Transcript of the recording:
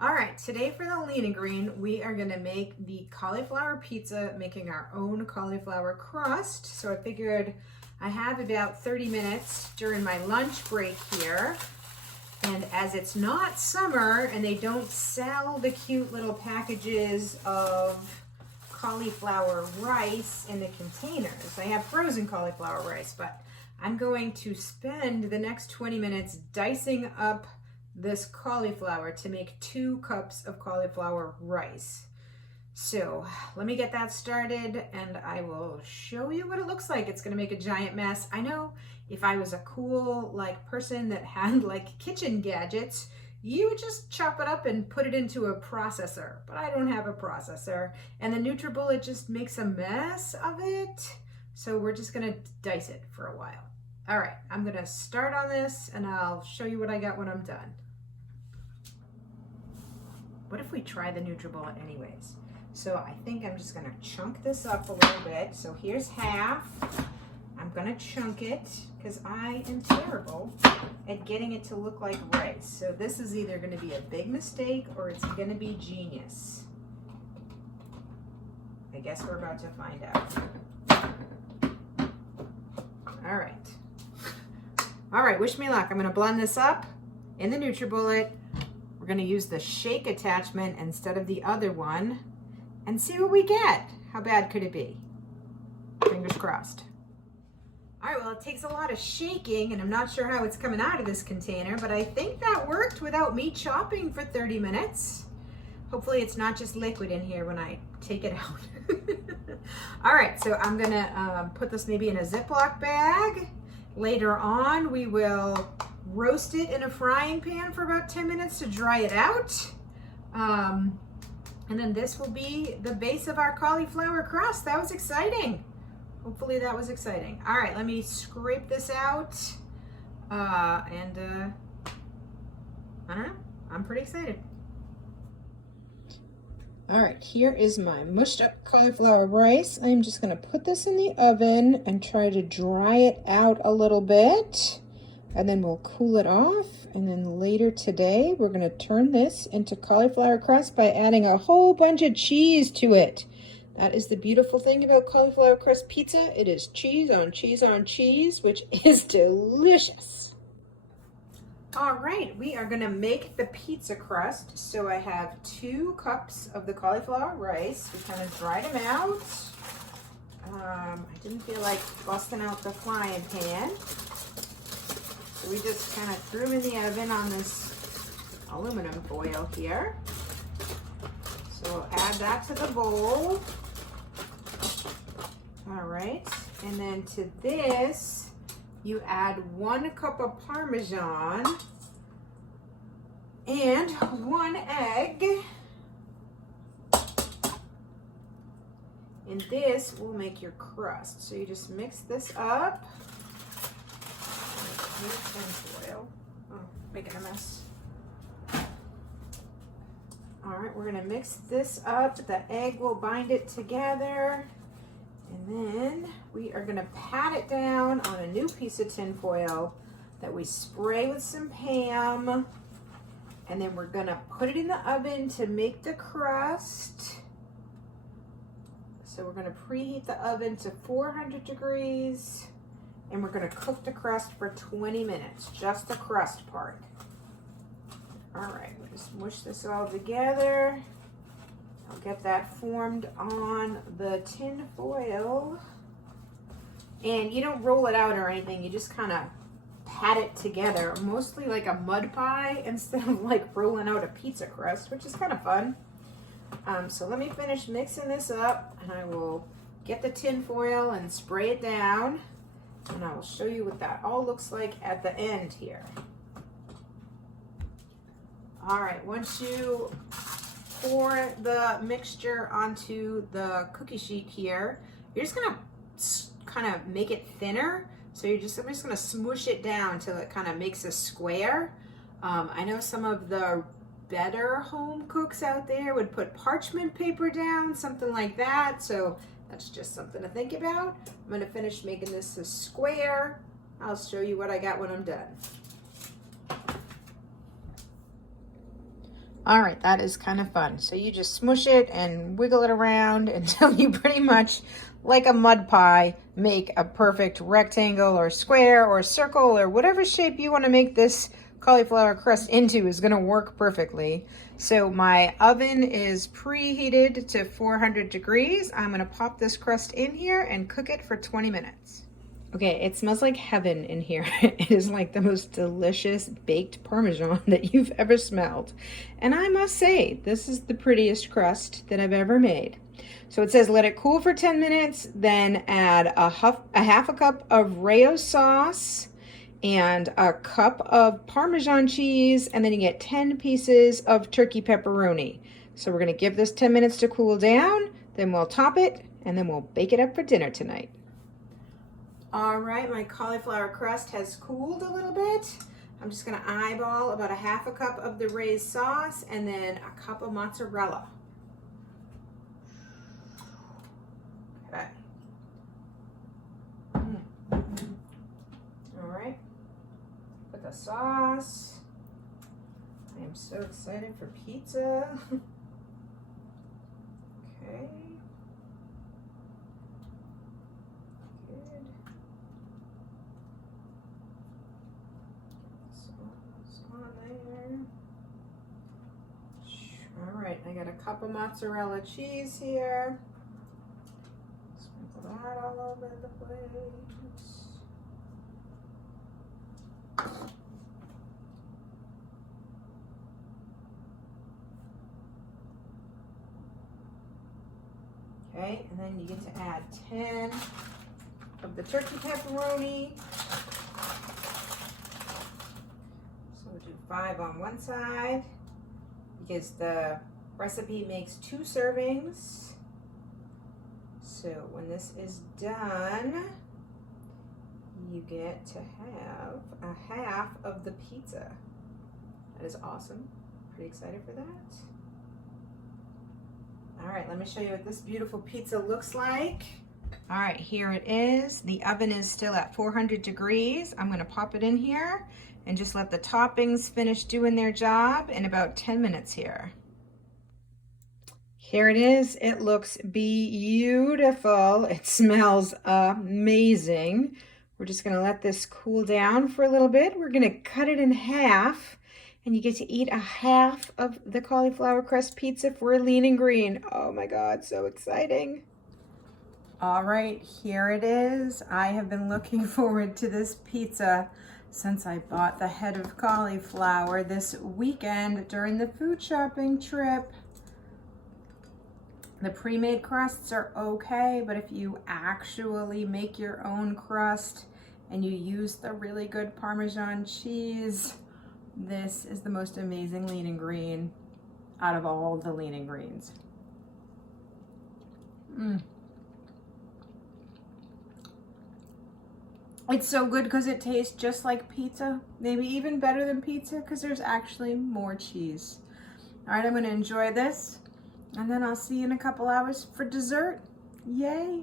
All right, today for the lean and green, we are gonna make the cauliflower pizza, making our own cauliflower crust. So I figured I have about 30 minutes during my lunch break here. And as it's not summer and they don't sell the cute little packages of cauliflower rice in the containers, I have frozen cauliflower rice, but I'm going to spend the next 20 minutes dicing up this cauliflower to make 2 cups of cauliflower rice. So let me get that started and I will show you what it looks like. It's gonna make a giant mess. I know if I was a cool person that had kitchen gadgets, you would just chop it up and put it into a processor, but I don't have a processor. And the NutriBullet just makes a mess of it. So we're just gonna dice it for a while. All right, I'm gonna start on this and I'll show you what I got when I'm done. What if we try the NutriBullet anyways? So I think I'm just gonna chunk this up a little bit. So here's half. I'm gonna chunk it because I am terrible at getting it to look like rice. So this is either gonna be a big mistake or it's gonna be genius. I guess we're about to find out. All right. All right, wish me luck. I'm gonna blend this up in the NutriBullet. We're gonna use the shake attachment instead of the other one and see what we get. How bad could it be? Fingers crossed. All right, well, it takes a lot of shaking and I'm not sure how it's coming out of this container, but I think that worked without me chopping for 30 minutes. Hopefully it's not just liquid in here when I take it out. All right, so I'm gonna put this maybe in a Ziploc bag. Later on, we will roast it in a frying pan for about 10 minutes to dry it out. And then this will be the base of our cauliflower crust. That was exciting. Hopefully that was exciting. All right, let me scrape this out. I don't know, I'm pretty excited. All right, here is my mushed up cauliflower rice. I'm just gonna put this in the oven and try to dry it out a little bit. And then we'll cool it off. And then later today, we're gonna turn this into cauliflower crust by adding a whole bunch of cheese to it. That is the beautiful thing about cauliflower crust pizza. It is cheese on cheese on cheese, which is delicious. All right, we are gonna make the pizza crust. So I have 2 cups of the cauliflower rice. We kind of dried them out. I didn't feel like busting out the frying pan. So we just kind of threw them in the oven on this aluminum foil here. So we'll add that to the bowl. All right, and then to this, you add 1 cup of Parmesan and 1 egg. And this will make your crust. So you just mix this up. Foil. Oh, making a mess. All right, we're gonna mix this up. The egg will bind it together. And then we are gonna pat it down on a new piece of tin foil that we spray with some Pam. And then we're gonna put it in the oven to make the crust. So we're gonna preheat the oven to 400 degrees. And we're gonna cook the crust for 20 minutes, just the crust part. All right, we'll just mush this all together. I'll get that formed on the tin foil. And you don't roll it out or anything, you just kind of pat it together, mostly like a mud pie instead of rolling out a pizza crust, which is kind of fun. So let me finish mixing this up and I will get the tin foil and spray it down. And I will show you what that all looks like at the end here. All right, once you pour the mixture onto the cookie sheet here, you're just gonna kind of make it thinner. So I'm just gonna smoosh it down till it kind of makes a square. I know some of the better home cooks out there would put parchment paper down, something like that. So that's just something to think about. I'm gonna finish making this a square. I'll show you what I got when I'm done. All right, that is kind of fun. So you just smush it and wiggle it around until you pretty much, like a mud pie, make a perfect rectangle or square or circle or whatever shape you want to make this cauliflower crust into is going to work perfectly. So my oven is preheated to 400 degrees. I'm going to pop this crust in here and cook it for 20 minutes. Okay, it smells like heaven in here. It is like the most delicious baked Parmesan that you've ever smelled. And I must say, this is the prettiest crust that I've ever made. So it says let it cool for 10 minutes, then add a half a cup of Rayo sauce and a cup of Parmesan cheese, and then you get 10 pieces of turkey pepperoni. So we're gonna give this 10 minutes to cool down, then we'll top it, and then we'll bake it up for dinner tonight. All right, my cauliflower crust has cooled a little bit. I'm just gonna eyeball about a half a cup of the raised sauce and then a cup of mozzarella. Okay. All right, put the sauce. I am so excited for pizza. Okay. All right, I got a cup of mozzarella cheese here. Sprinkle that all over the plate. Okay, and then you get to add 10 of the turkey pepperoni. So we'll do 5 on one side, because the recipe makes 2 servings. So when this is done, you get to have a half of the pizza. That is awesome. Pretty excited for that. All right, let me show you what this beautiful pizza looks like. All right, here it is. The oven is still at 400 degrees. I'm gonna pop it in here and just let the toppings finish doing their job in about 10 minutes here. Here it is. It looks beautiful. It smells amazing. We're just gonna let this cool down for a little bit. We're gonna cut it in half, and you get to eat a half of the cauliflower crust pizza for Lean and Green. Oh my God, so exciting. All right, here it is. I have been looking forward to this pizza since I bought the head of cauliflower this weekend during the food shopping trip. The pre-made crusts are okay, but if you actually make your own crust and you use the really good Parmesan cheese, this is the most amazing Lean and Green out of all the Lean and Greens. It's so good because it tastes just like pizza, maybe even better than pizza because there's actually more cheese. All right, I'm gonna enjoy this, and then I'll see you in a couple hours for dessert. Yay!